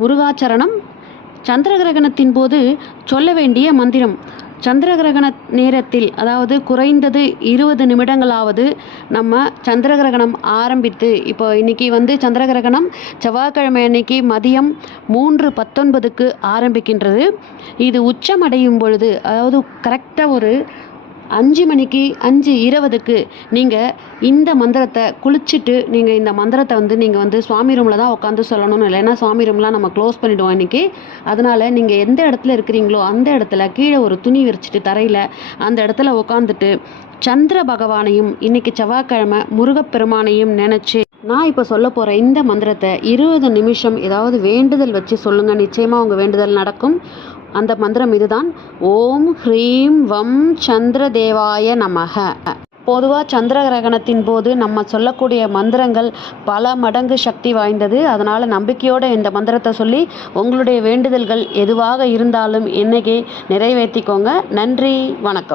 முருகாச்சரணம். சந்திர கிரகணத்தின் போது சொல்ல வேண்டிய மந்திரம். சந்திர கிரகண நேரத்தில், அதாவது குறைந்தது 20 நிமிடங்களாவது நம்ம சந்திர கிரகணம் ஆரம்பித்து, இப்போ இன்றைக்கி சந்திர கிரகணம் செவ்வாய்க்கிழமை அன்னைக்கு மதியம் 3:19க்கு ஆரம்பிக்கின்றது. இது உச்சமடையும் பொழுது, அதாவது கரெக்டாக ஒரு 5 மணிக்கு 5:20க்கு நீங்கள் இந்த மந்திரத்தை குளிச்சுட்டு நீங்கள் இந்த மந்திரத்தை நீங்கள் சுவாமி ரூமில் தான் உட்காந்து சொல்லணும்னு இல்லை. ஏன்னா சுவாமி ரூம்லாம் நம்ம க்ளோஸ் பண்ணிவிடுவோம் இன்றைக்கி. அதனால் நீங்கள் எந்த இடத்துல இருக்கிறீங்களோ அந்த இடத்துல கீழே ஒரு துணி விரிச்சிட்டு தரையில் அந்த இடத்துல உட்காந்துட்டு சந்திர பகவானையும் இன்றைக்கி செவ்வாய்க்கிழமை முருகப்பெருமானையும் நினச்சி நான் இப்போ சொல்ல போகிற இந்த மந்திரத்தை 20 நிமிஷம் ஏதாவது வேண்டுதல் வச்சு சொல்லுங்கள். நிச்சயமாக உங்கள் வேண்டுதல் நடக்கும். அந்த மந்திரம் இதுதான்: ஓம் ஹ்ரீம் வம் சந்திர தேவாய நமக. பொதுவாக சந்திர கிரகணத்தின் போது நம்ம சொல்லக்கூடிய மந்திரங்கள் பல மடங்கு சக்தி வாய்ந்தது. அதனால் நம்பிக்கையோடு இந்த மந்திரத்தை சொல்லி உங்களுடைய வேண்டுதல்கள் எதுவாக இருந்தாலும் இன்னைக்கு நிறைவேற்றிக்கோங்க. நன்றி, வணக்கம்.